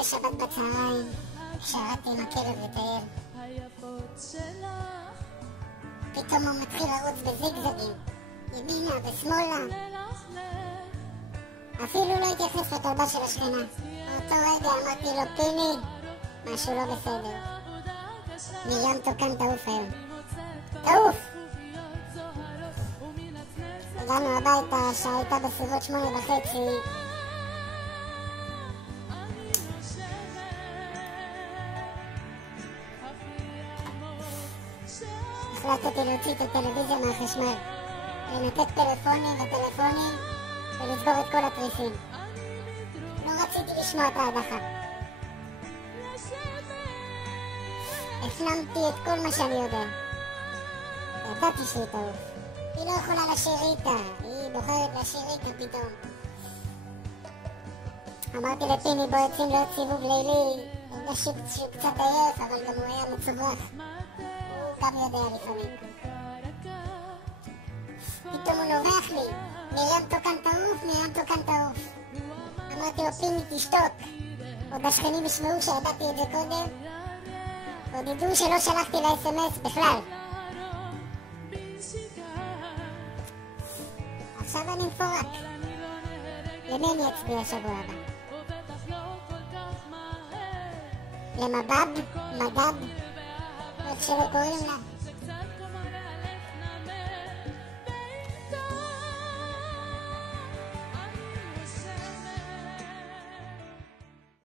בשבת בצהריים, כשרדתי עם הכלב לטייל. פתאום הוא מתחיל לרוץ בזיגזגים, ימינה ושמאלה. אפילו לא התייחס לכלבה של השכנה. באותו רגע אמרתי לו, פיני, משהו לא בסדר. מיליון תוקן תעוף היום. תעוף! הגענו הביתה שהייתה בסביבות 8:30. החלטתי להוציא את הטלוויזיה מהחשמל, לנתק טלפונים וטלפונים ולסגור את כל התריסים. לא רציתי לשמוע את ההדחה. הפנמתי את כל מה שאני יודע. ידעתי שהיא תעוף. היא לא יכולה לשיר איתה, היא בוחרת לשיר איתה פתאום. אמרתי לפיני, בוא יוצאים לעוד סיבוב לילי. הרגשתי שהוא קצת עייף, אבל גם הוא היה מצוברח. הוא גם יודע לפעמים. פתאום הוא נובח לי, מיליון תוקן תעוף, מיליון תוקן תעוף. אמרתי לו, פיני, תשתוק. עוד השכנים ישמעו שידעתי את זה קודם. עוד ידעו שלא שלחתי ל-SMS בכלל. עכשיו אני מפורק. למי אני אצביע שבוע הבא? למבב? מדב? איך שלא קוראים לה?